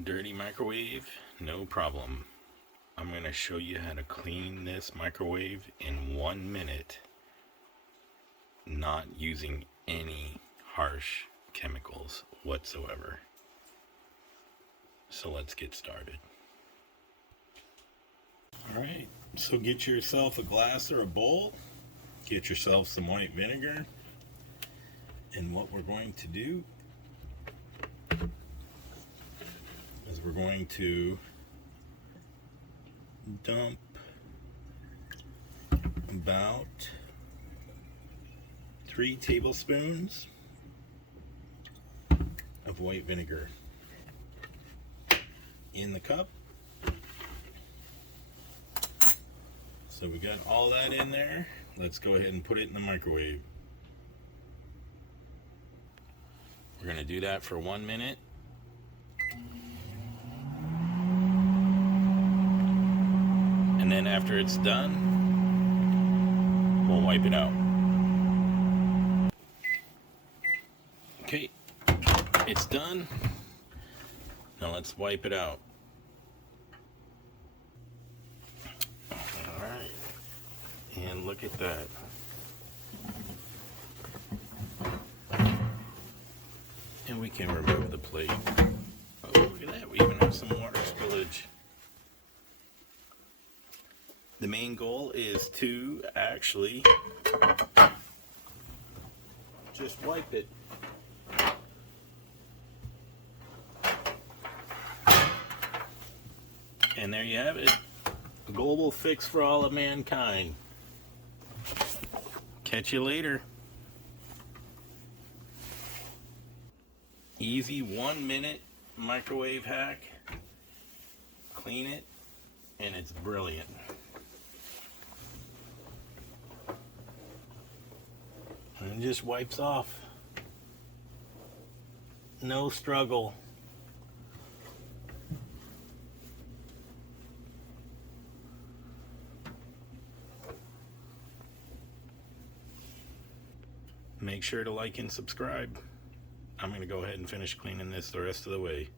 Dirty microwave, no problem. I'm going to show you how to clean this microwave in 1 minute, not using any harsh chemicals whatsoever. So let's get started. Alright, so get yourself a glass or a bowl, get yourself some white vinegar, and what we're going to do is we're going to dump about 3 tablespoons of white vinegar in the cup. So we got all that in there. Let's go ahead and put it in the microwave. We're going to do that for 1 minute. And then after it's done, we'll wipe it out. Okay, it's done. Now let's wipe it out. Alright, and look at that. And we can remove the plate. Oh, look at that, we even have some water spillage. The main goal is to actually just wipe it. And there you have it. A global fix for all of mankind. Catch you later. Easy 1 minute microwave hack. Clean it and it's brilliant. And it just wipes off. No struggle. Make sure to like and subscribe. I'm going to go ahead and finish cleaning this the rest of the way.